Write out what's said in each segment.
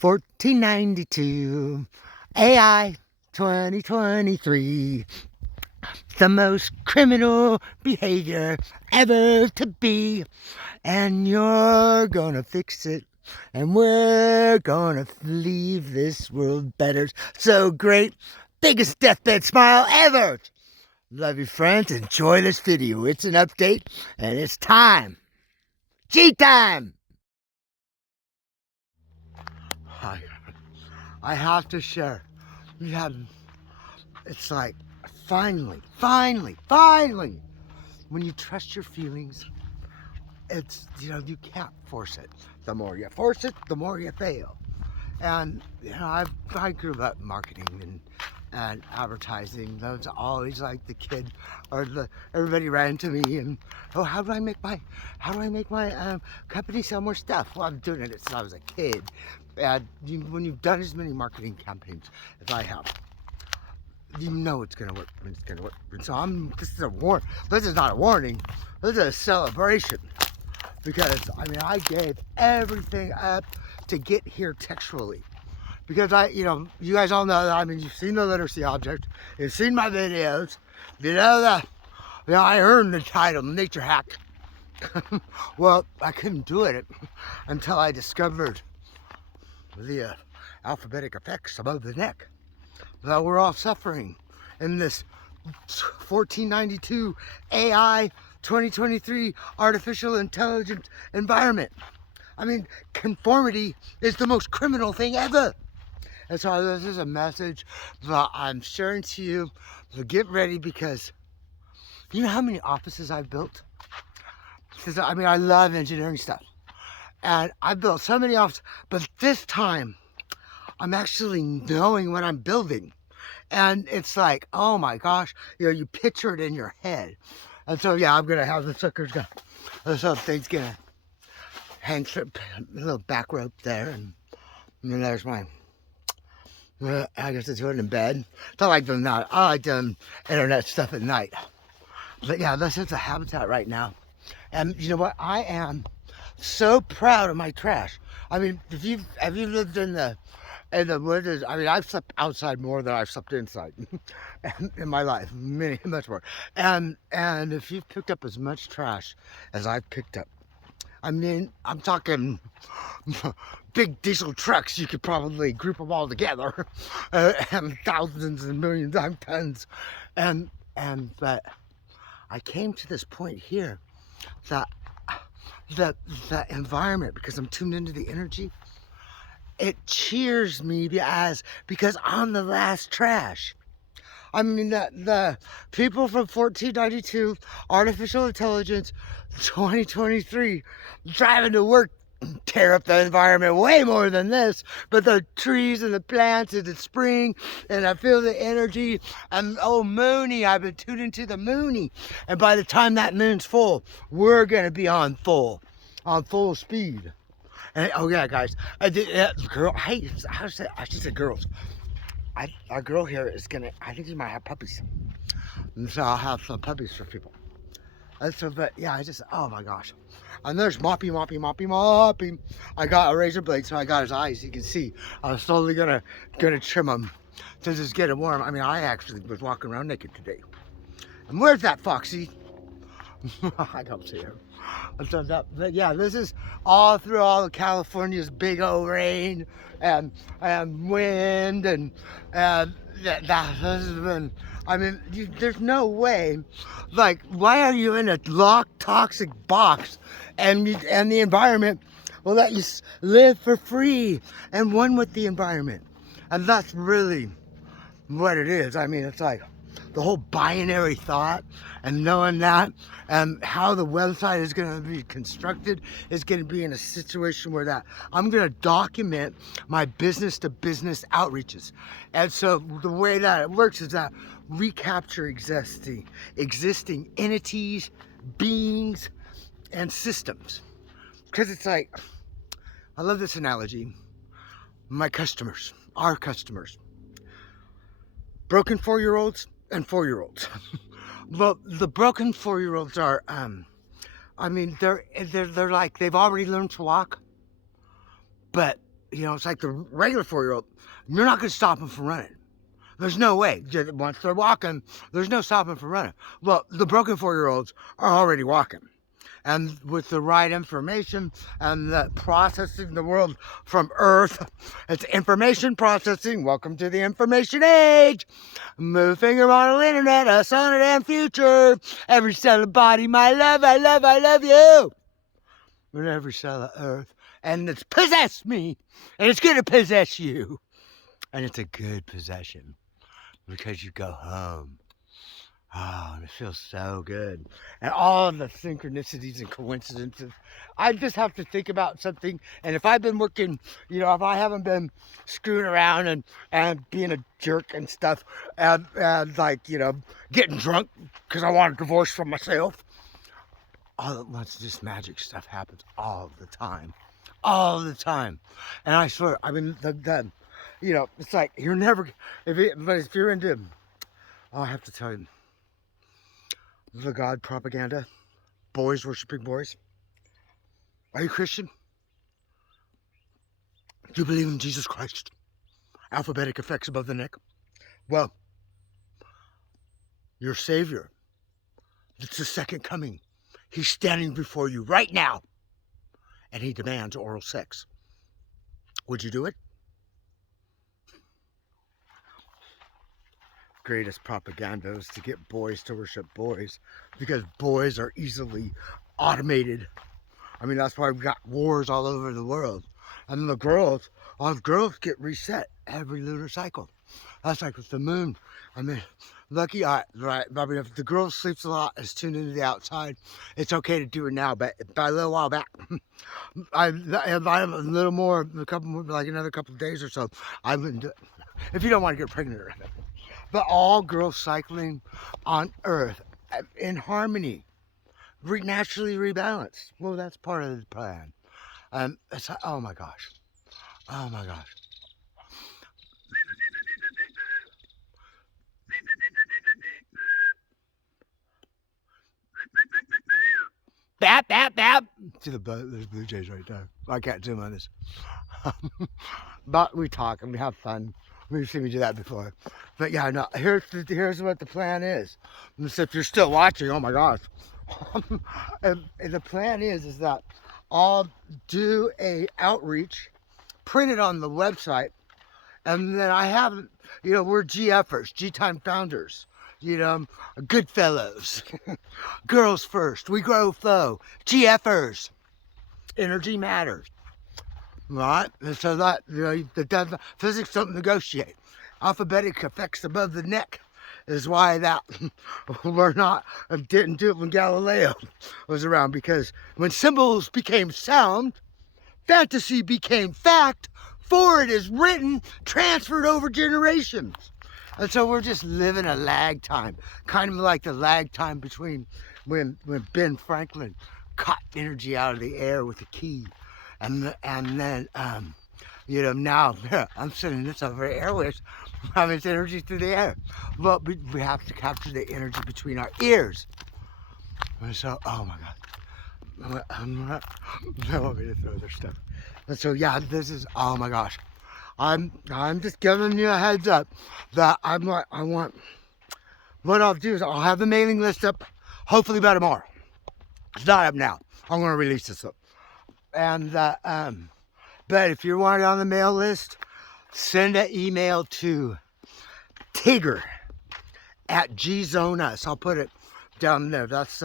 1492 AI 2023, the most criminal behavior ever to be, and you're gonna fix it, and we're gonna leave this world better. So great, biggest deathbed smile ever. Love you, friends. Enjoy this video. It's an update, and it's time. gTime. I have to share. It's like, finally, when you trust your feelings, it's, you can't force it. The more you force it, the more you fail. And, I grew up marketing and advertising. That was always like the kid, or everybody ran to me and, oh, how do I make my company sell more stuff? Well, I'm doing it since I was a kid. And when you've done as many marketing campaigns as I have, you know it's gonna work when it's gonna work. And so this is not a warning, this is a celebration. Because I gave everything up to get here textually. Because you guys all know that, you've seen the literacy object, you've seen my videos, you know that, I earned the title Nature Hack. Well, I couldn't do it until I discovered the alphabetic effects above the neck that we're all suffering in this 1492 AI 2023 artificial intelligence environment. Conformity is the most criminal thing ever. And so this is a message that I'm sharing to you. So get ready, because you know how many offices I've built? Because I love engineering stuff. And I've built so many offices, but this time I'm actually knowing what I'm building. And it's like, oh my gosh, you picture it in your head. And so, yeah, I'm gonna have the suckers go. This whole thing's gonna hang a little back rope there, and then there's my, I guess it's doing in bed. I like doing that. I like doing internet stuff at night. But yeah, this is the habitat right now. And you know what? I am so proud of my trash. Have you lived in the woods? I've slept outside more than I've slept inside in my life, much more. And if you've picked up as much trash as I've picked up, I'm talking big diesel trucks. You could probably group them all together, and thousands and millions of tons. But I came to this point here that the environment, because I'm tuned into the energy, it cheers me because I'm the last trash. The people from 1492 artificial intelligence 2023 driving to work tear up the environment way more than this. But the trees and the plants and the spring, and I feel the energy. And oh, Moony, I've been tuned into the Moony, and by the time that moon's full, we're gonna be on full speed. And oh yeah, guys, girl, hey, I should say girls. Our girl here is gonna, I think she might have puppies. And so I'll have some puppies for people. And so, but yeah, oh my gosh. And there's Moppy. I got a razor blade, so I got his eyes, you can see. I was slowly gonna trim them since it's getting warm. I actually was walking around naked today. And where's that Foxy? I don't see her. But yeah, this is all through all of California's big old rain and wind, and that has been, there's no way, like, why are you in a locked toxic box and the environment will let you live for free and one with the environment? And that's really what it is. It's like the whole binary thought, and knowing that, and how the website is going to be constructed is going to be in a situation where that I'm going to document my business to business outreaches. And so the way that it works is that recapture existing entities, beings, and systems. Because it's like, I love this analogy. My customers, our customers, broken 4-year-olds and 4-year-olds. Well, the broken 4-year-olds are, they're like, they've already learned to walk, but it's like the regular 4-year-old. You're not going to stop them from running. There's no way. Once they're walking, there's no stopping from running. Well, the broken 4-year-olds are already walking. And with the right information and the processing the world from Earth, it's information processing. Welcome to the information age. Move finger model internet, us on it and future. Every cell of body, my love, I love you. With every cell of Earth. And it's possessed me. And it's going to possess you. And it's a good possession. Because you go home. Oh, and it feels so good. And all the synchronicities and coincidences. I just have to think about something. And if I've been working, if I haven't been screwing around and being a jerk and stuff, and like, getting drunk because I want a divorce from myself, all at once, this magic stuff happens all the time. All the time. And I swear, I mean, it's like, you're never, but if you're into, I have to tell you, the God propaganda, boys worshiping boys. Are you Christian? Do you believe in Jesus Christ? Alphabetic effects above the neck? Well, your Savior, it's the second coming. He's standing before you right now, and he demands oral sex. Would you do it? Greatest propaganda is to get boys to worship boys, because boys are easily automated. I mean, that's why we've got wars all over the world. And the girls, all the girls get reset every lunar cycle. That's like with the moon. I mean, lucky, right? I mean, if the girl sleeps a lot, is tuned into the outside, it's okay to do it now. But by a little while back, I'm a little more, another couple of days or so, I wouldn't do it. If you don't want to get pregnant or anything. But all girls cycling on Earth in harmony, naturally rebalanced. Well, that's part of the plan. It's like, oh my gosh. Oh my gosh. Bap, bap, bap. See there's blue jays right there. I can't zoom on this. But we talk and we have fun. We've seen me do that before. But yeah, no, here's what the plan is. And so if you're still watching, oh my gosh. and the plan is that I'll do a outreach, print it on the website, and then I have, we're GFers, gTime founders, good fellows, girls first, we grow flow, GFers, energy matters. Right? And so that, the physics don't negotiate. Alphabetic effects above the neck is why that didn't do it when Galileo was around, because when symbols became sound, fantasy became fact, for it is written, transferred over generations. And so we're just living a lag time, kind of like the lag time between when Ben Franklin caught energy out of the air with a key. And then, now I'm sending this over airways, having its energy through the air. But we have to capture the energy between our ears. And so, oh my God. They want me to throw their stuff. And so, yeah, this is, oh my gosh. I'm just giving you a heads up that what I'll do is I'll have the mailing list up, hopefully by tomorrow. It's not up now. I'm going to release this up. And but if you want it on the mail list, send an email to tigger at gZoneUs. I'll put it down there. That's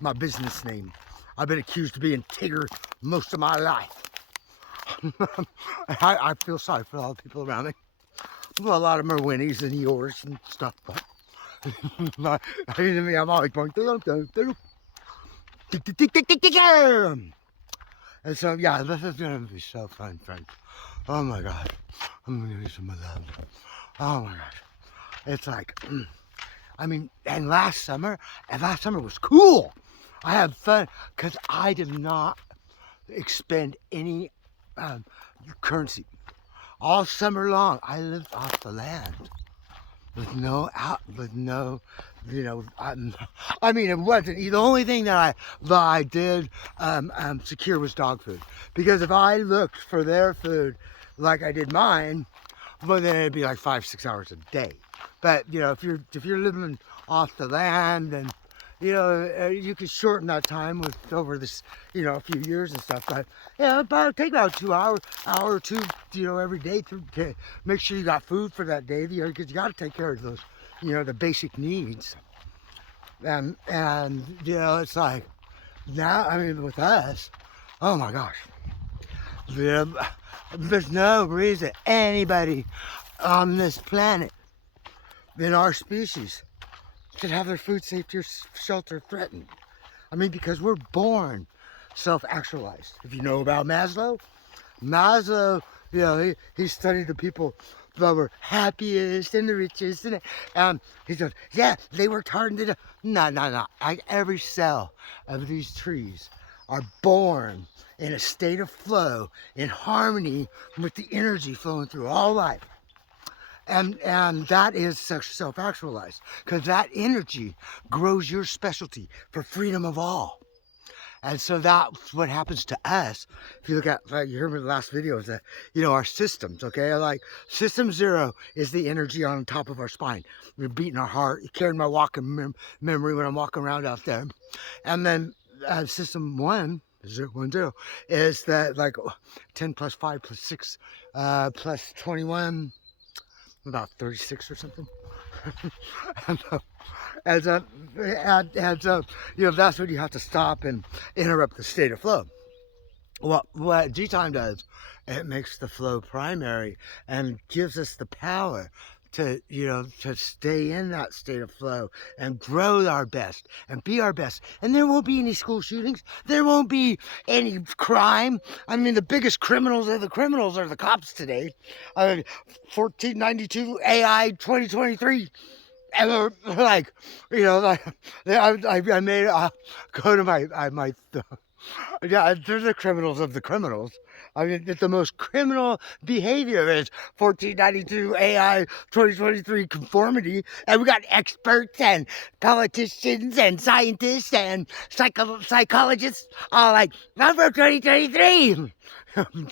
my business name. I've been accused of being Tigger most of my life. I feel sorry for all the people around me. Well, a lot of them are Winnies and Eeyores and stuff, but I'm always going. And so, yeah, this is going to be so fun, friends. Oh my God. I'm going to give you some love. Oh my gosh. It's like, and last summer was cool. I had fun because I did not expend any currency. All summer long, I lived off the land. It wasn't. The only thing that I did secure was dog food. Because if I looked for their food, like I did mine, but then it'd be like 5-6 hours a day. But you know, if you're living off the land, and you know, you can shorten that time with over this, you know, a few years and stuff. But yeah, take about 2 hours, hour or two, you know, every day to make sure you got food for that day, you know, because you got to take care of those, you know, the basic needs. And you know, it's like now, I mean, with us, oh my gosh, there's no reason anybody on this planet in our species should have their food safety or shelter threatened. I mean, because we're born self-actualized. If you know about Maslow, you know, he studied the people that were happiest and the richest, and he said, yeah, they worked hard and did it. No. Every cell of these trees are born in a state of flow, in harmony with the energy flowing through all life. And that is self-actualized, because that energy grows your specialty for freedom of all. And so that's what happens to us. If you look at, like you heard me in the last video, is that, you know, our systems, okay? Like system 0 is the energy on top of our spine. We're beating our heart, carrying my walking memory when I'm walking around out there. And then system 1, 0, is that like 10 plus 5 plus 6 plus 21, about 36 or something. and so, you know, that's when you have to stop and interrupt the state of flow. What gTime does, it makes the flow primary and gives us the power to, you know, to stay in that state of flow and grow our best and be our best. And there won't be any school shootings. There won't be any crime. I mean, the biggest criminals are the cops today. 1492 AI 2023. And they're like, you know, like, I made go to my yeah, they're the criminals of the criminals. I mean, it's the most criminal behavior is 1492 AI 2023 conformity. And we got experts and politicians and scientists and psychologists all like, number 2023.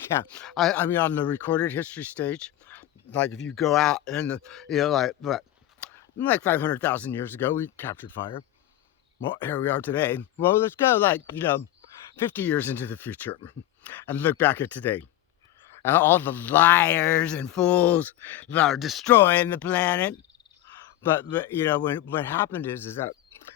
Yeah, I mean, on the recorded history stage, like if you go out and, you know, like 500,000 years ago, we captured fire. Well, here we are today. Well, let's go like, you know, 50 years into the future and look back at today. All the liars and fools that are destroying the planet. But you know, what happened is that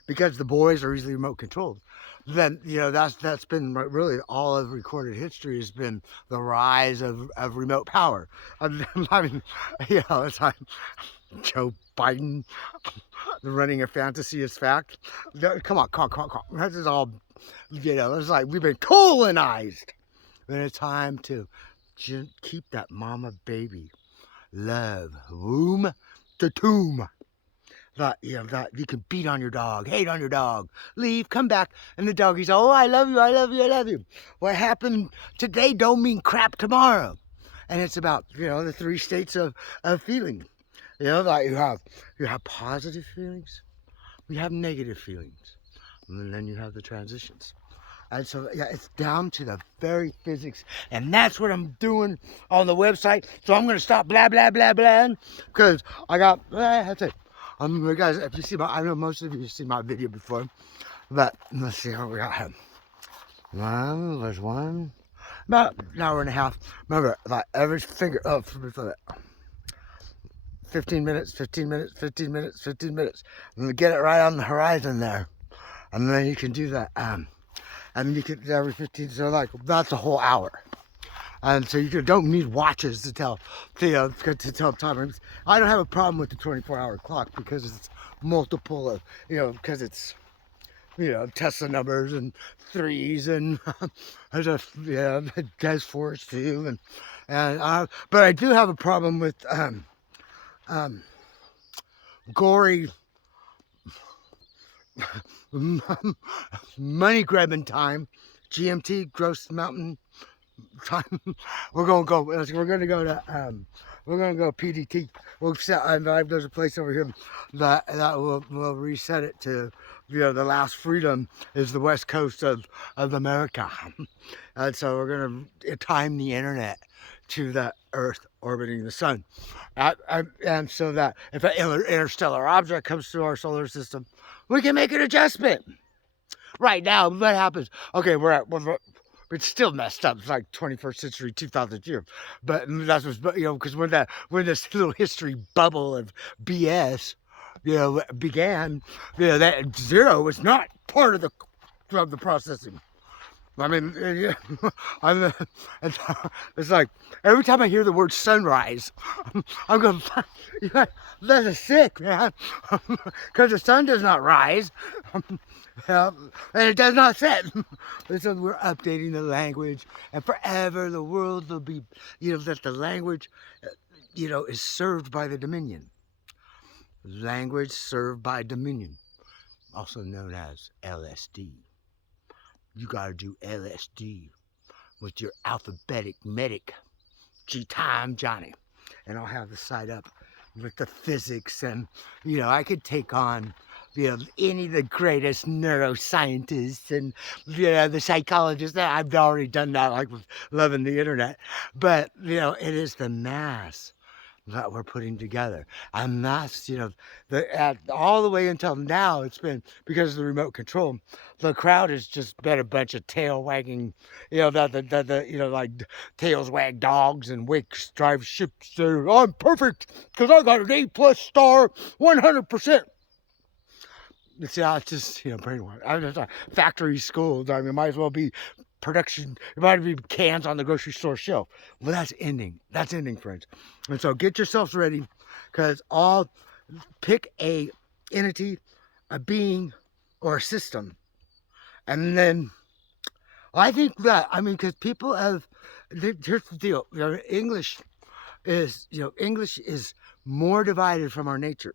because the boys are easily remote controlled, then, you know, that's been really all of recorded history has been the rise of remote power. I mean, you know, it's like Joe Biden running a fantasy is fact. Come on. This is all, you know, it's like we've been colonized. Then it's time to keep that mama baby love, womb to tomb. That, you know, that you can beat on your dog, hate on your dog, leave, come back, and the doggy's, oh, I love you. What happened today don't mean crap tomorrow. And it's about, you know, the 3 states of feeling. You know, like you have positive feelings, you have negative feelings, and then you have the transitions. And so, yeah, it's down to the very physics, and that's what I'm doing on the website. So I'm gonna stop blah because I got that's it. Guys, if you see I know most of you have seen my video before, but let's see how we got. There's one, about an hour and a half. Remember, like every finger, 15 minutes, 15 minutes, 15 minutes, 15 minutes. And get it right on the horizon there. And then you can do that. And you can every 15, so like that's a whole hour. And so you don't need watches to tell time. I don't have a problem with the 24-hour clock because it's multiple of, you know, because it's, you know, Tesla numbers and 3s and there's a, yeah, gFers too, but I do have a problem with gory money grabbing time, GMT, gross mountain time. We're gonna go PDT. There's a place over here that will reset it to, you know, the last freedom is the west coast of America. And so we're gonna time the internet to the Earth orbiting the sun. And so that if an interstellar object comes through our solar system, we can make an adjustment. Right now, what happens? Okay, it's still messed up. It's like 21st century, 2000 year. But that's what's, because when this little history bubble of BS, began, that zero was not part of the processing. I mean, it's like every time I hear the word sunrise, I'm going, that is sick, man, because the sun does not rise, and it does not set. So we're updating the language, and forever the world will be, that the language, is served by the dominion. Language served by dominion, also known as LSD. You gotta do LSD with your alphabetic medic, gTime Johnny. And I'll have the site up with the physics, and I could take on any of the greatest neuroscientists and the psychologists. I've already done that, like with loving the internet. But it is the mass that we're putting together. And that's, all the way until now, it's been, because of the remote control, the crowd has just been a bunch of tail wagging, like tails wag dogs and wicks drive ships. I'm perfect because I got an A+ star, 100%. It's just, brainwash. I'm just factory schools. I mean, might as well be production. It might be cans on the grocery store shelf. Well, that's ending. That's ending, friends. And so get yourselves ready, because I'll pick a entity, a being, or a system. And then I think that, because people have, here's the deal. English is more divided from our nature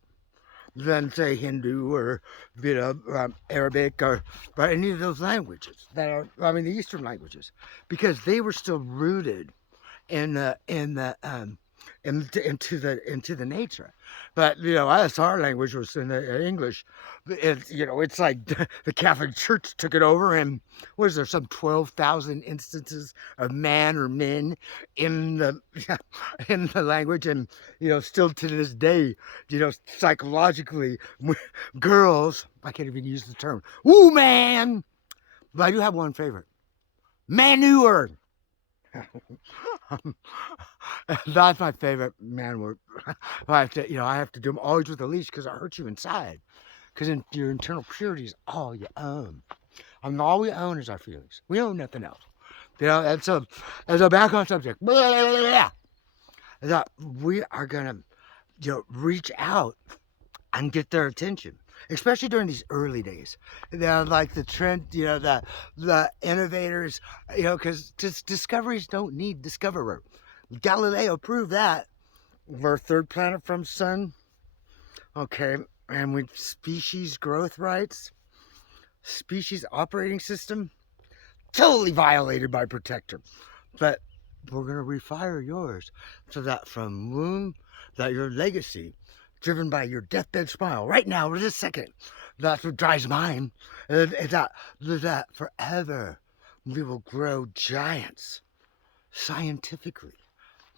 than, say, Hindu or Arabic or any of those languages that are, the Eastern languages, because they were still rooted into the nature. But as our language was in the English, it's like the Catholic Church took it over, and was there some 12,000 instances of man or men in the in the language, and still to this day, psychologically, girls, I can't even use the term, woo man, but I do have one favorite, manure. That's my favorite man word. I have to do them always with a leash, because it hurts you inside. Because your internal purity is all you own. All we own is our feelings. We own nothing else. And so back on subject. That we are gonna, reach out and get their attention, especially during these early days. Like the trend, the innovators, because discoveries don't need discoverer. Galileo proved that. We're third planet from sun. Okay, and with species growth rights, species operating system, totally violated by Protector. But we're gonna refire yours, so that from womb, that your legacy, driven by your deathbed smile, right now, this second, that's what drives mine, is that forever we will grow giants, scientifically.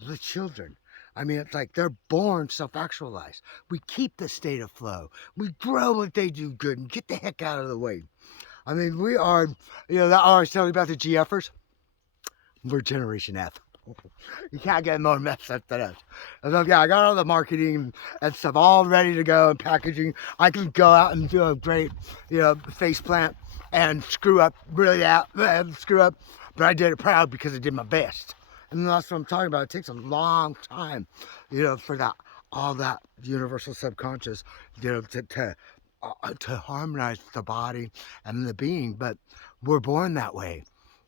The children, it's like they're born self-actualized. We keep the state of flow. We grow what they do good and get the heck out of the way. We are, I was telling you about the GFers. We're Generation F. You can't get more messed up than us. And so, I got all the marketing and stuff all ready to go, and packaging. I can go out and do a great, face plant and screw up, but I did it proud because I did my best. And that's what I'm talking about. It takes a long time, for all that universal subconscious, to harmonize the body and the being. But we're born that way,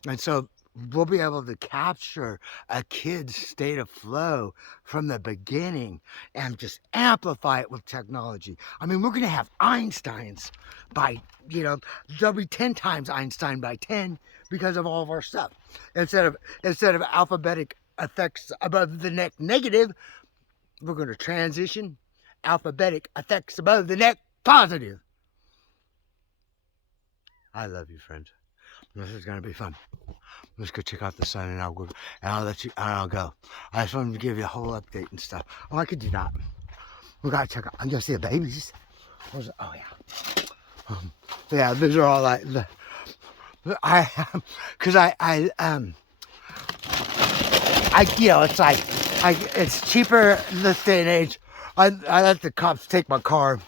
and so we'll be able to capture a kid's state of flow from the beginning and just amplify it with technology. We're going to have Einsteins by, there'll be 10 times Einstein by 10 because of all of our stuff. Instead of alphabetic effects above the neck negative, we're going to transition alphabetic effects above the neck positive. I love you, friends. This is gonna be fun. Let's go check out the sun, and I'll let you, and I'll go. I just wanted to give you a whole update and stuff. Oh, I could do that. We gotta check out. I'm gonna see the babies. Oh yeah. Yeah, these are all like cause you know, it's like, it's cheaper this day and age. I let the cops take my car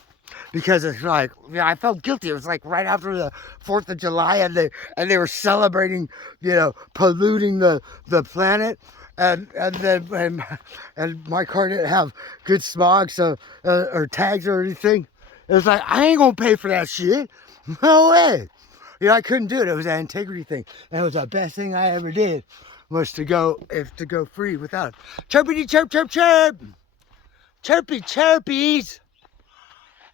because it's like, yeah, I felt guilty. It was like right after the 4th of July, and they were celebrating, you know, polluting the planet, and my car didn't have good smog, so or tags or anything. It was like, I ain't gonna pay for that shit. No way. You know, I couldn't do it. It was an integrity thing, and it was the best thing I ever did, was to go free without it. Chirpity chirp chirp chirp, chirpy chirpies,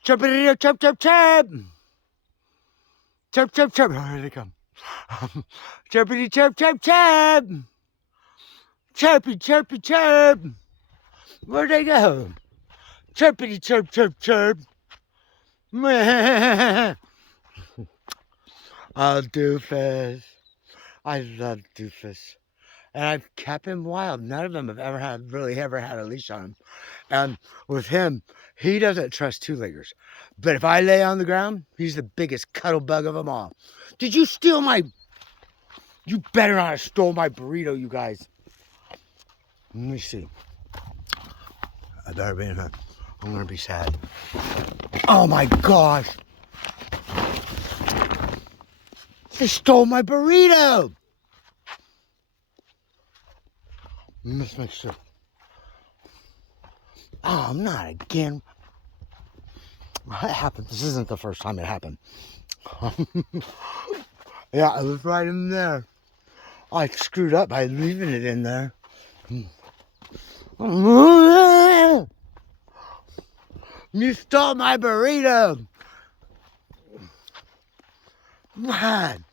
chirpity chirp chirp chirp, chirp chirp chirp. Oh, here they come. Chirpity chirp chirp chirp, chirpy chirpy chirp. Where'd they go? Chirpity chirp chirp chirp. Oh, doofus. I love doofus. And I've kept him wild. None of them have really ever had a leash on him. And with him, he doesn't trust two-leggers. But if I lay on the ground, he's the biggest cuddle bug of them all. Did you steal my... You better not have stole my burrito, you guys. Let me see. I better be in here. I'm going to be sad. Oh my gosh. They stole my burrito. Let's make sure. Oh, not again. What happened? This isn't the first time it happened. Yeah, it was right in there. I screwed up by leaving it in there. You stole my burrito. Man,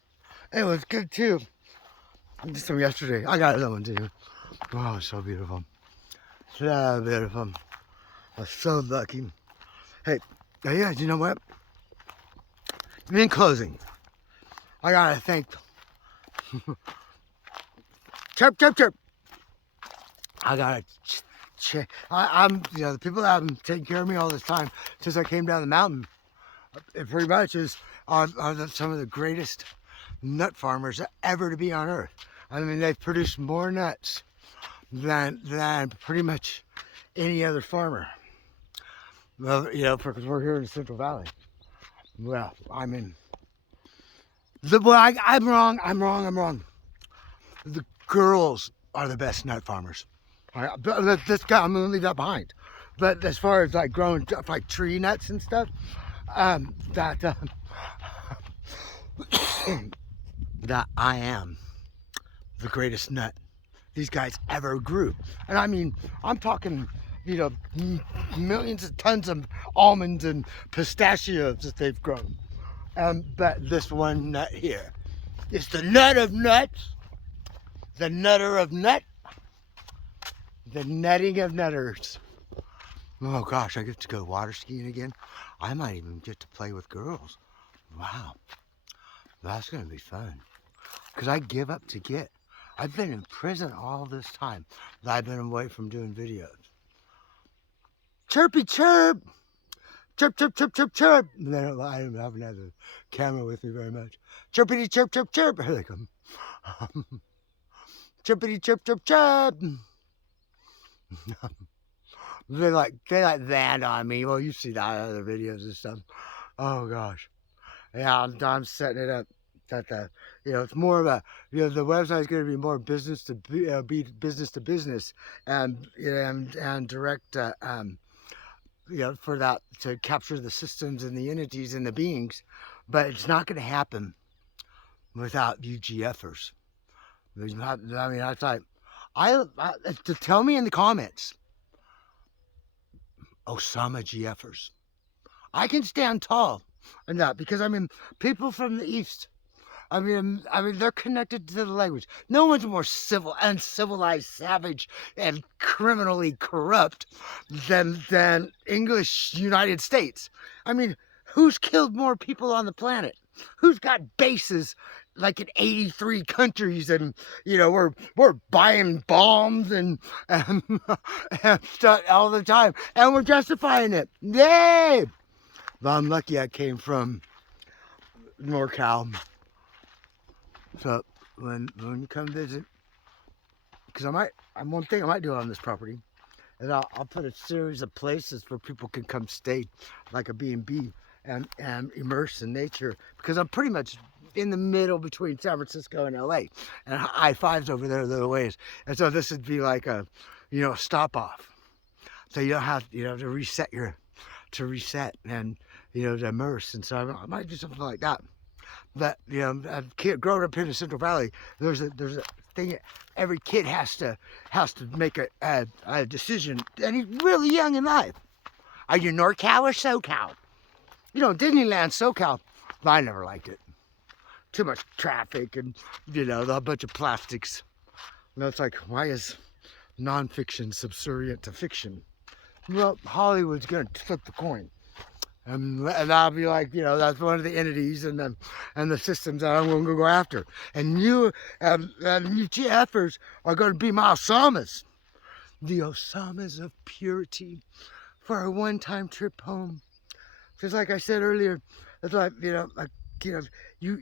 it was good too. Just from yesterday. I got another one too. Wow, so beautiful. So beautiful. I was so lucky. Hey, yeah, you know what? In closing, I gotta thank chirp chirp chirp. I gotta I'm you know, the people that have been taking care of me all this time since I came down the mountain, it pretty much are some of the greatest nut farmers ever to be on earth. I mean, they've produced more nuts than pretty much any other farmer. Well, you know, because we're here in the Central Valley. Well, I mean, I'm wrong. The girls are the best nut farmers. All right, but this guy, I'm gonna leave that behind. But as far as like growing like tree nuts and stuff, that I am the greatest nut these guys ever grew. And I mean, I'm talking, you know, millions of tons of almonds and pistachios that they've grown. But this one nut here is the nut of nuts, the nutter of nut, the netting of nutters. Oh gosh, I get to go water skiing again. I might even get to play with girls. Wow, that's gonna be fun. Because I give up to get. I've been in prison all this time that I've been away from doing videos. Chirpy chirp! Chirp, chirp, chirp, chirp, chirp! And I haven't had the camera with me very much. Chirpity chirp, chirp, chirp! Here they come. Chirpity chirp, chirp, chirp! They like land on me. Well, you see that in other videos and stuff. Oh gosh. Yeah, I'm setting it up. That you know, it's more of a, you know, the website is going to be more business to business to business, and you know, and direct you know, for that, to capture the systems and the entities and the beings. But it's not going to happen without you GFers. I mean, I thought, to tell me in the comments, Osama GFers. I can stand tall in that, because I mean, people from the East, I mean, they're connected to the language. No one's more uncivilized, savage, and criminally corrupt than English United States. I mean, who's killed more people on the planet? Who's got bases like in 83 countries, and you know, we're buying bombs and and stuff all the time, and we're justifying it. Yay! But I'm lucky I came from NorCal. So when you come visit, because one thing I might do on this property is I'll put a series of places where people can come stay, like a B&B, and immerse in nature, because I'm pretty much in the middle between San Francisco and LA, and I-5's over there a little ways, and so this would be like a, you know, stop off, so you don't have, you know, to reset and, you know, to immerse. And so I might do something like that. But, you know, a kid growing up here in the Central Valley, there's a thing every kid has to make a decision, and he's really young in life. Are you NorCal or SoCal? You know, Disneyland, SoCal, I never liked it. Too much traffic and, you know, a bunch of plastics. You know, it's like, why is nonfiction subservient to fiction? Well, Hollywood's gonna flip the coin. And I'll be like, you know, that's one of the entities and the systems that I'm going to go after. And you GFers are going to be my Osamas. The Osamas of purity for a one-time trip home. Just like I said earlier, it's like, you know, you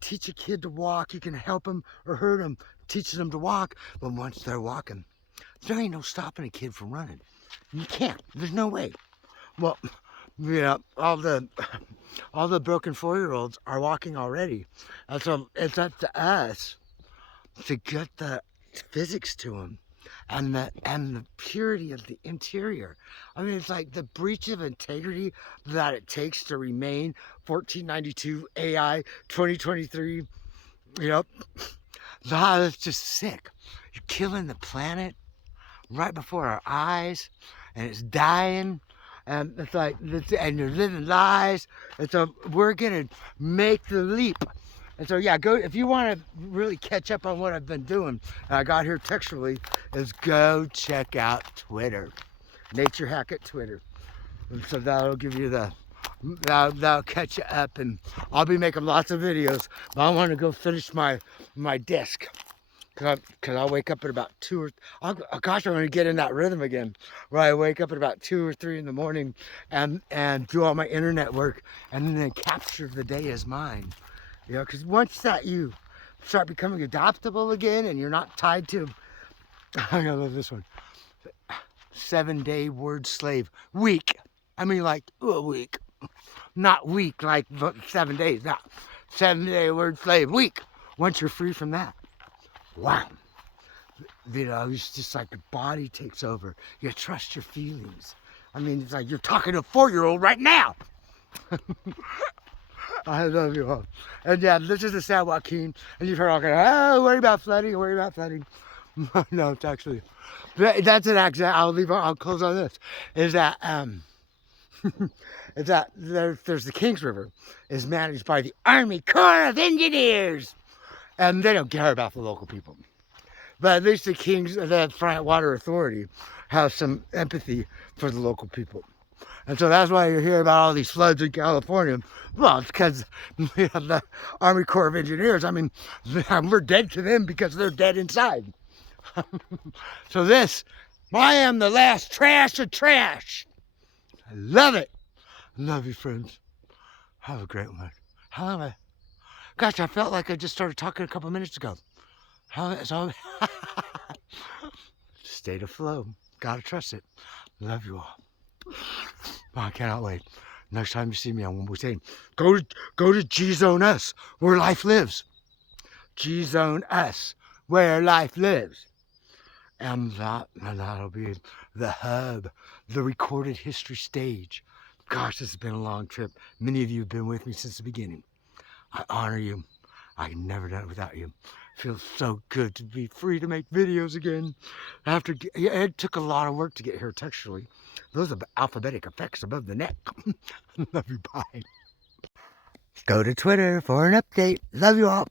teach a kid to walk, you can help them or hurt them, teaching them to walk, but once they're walking, there ain't no stopping a kid from running. You can't. There's no way. Well, you know, all the broken 4-year-olds are walking already, and so it's up to us to get the physics to them and the purity of the interior. I mean, it's like the breach of integrity that it takes to remain 1492 AI 2023. You know, that's just sick. You're killing the planet right before our eyes, and it's dying. And it's like, and you're living lies. And so we're gonna make the leap. And so yeah, go, if you want to really catch up on what I've been doing, and I got here textually, is go check out Twitter. Nature Hack at Twitter. And so that'll give you that'll catch you up, and I'll be making lots of videos, but I want to go finish my disc. Cause I'll wake up at about 2 or, oh gosh, I'm gonna get in that rhythm again, where I wake up at about 2 or 3 in the morning and do all my internet work, and then capture the day as mine. You know, because once that you start becoming adaptable again, and you're not tied to, I love this one, 7-day word slave week. I mean, like a week, not week like 7 days. No, 7-day word slave week. Once you're free from that. Wow, you know, it's just like the body takes over. You trust your feelings. I mean, it's like you're talking to a 4-year-old right now. I love you all. And yeah, this is the San Joaquin, and you've heard all kind of, oh, worry about flooding, worry about flooding. No, it's actually, that's an accident. I'll close on this. Is that is that there's the Kings River is managed by the Army Corps of Engineers. And they don't care about the local people. But at least the Front Water Authority has some empathy for the local people. And so that's why you hear about all these floods in California. Well, it's because the Army Corps of Engineers, I mean, we're dead to them because they're dead inside. So I am the last trash of trash. I love it. Love you, friends. Have a great one. How am I? Gosh, I felt like I just started talking a couple minutes ago. So, state of flow. Gotta trust it. Love you all. Oh, I cannot wait. Next time you see me, I won't be saying, go to G-Zone S, where life lives. G-Zone S, where life lives. And that'll be the hub, the recorded history stage. Gosh, this has been a long trip. Many of you have been with me since the beginning. I honor you. I can never done it without you. It feels so good to be free to make videos again. It took a lot of work to get here textually. Those are alphabetic effects above the neck. Love you, bye. Go to Twitter for an update. Love you all.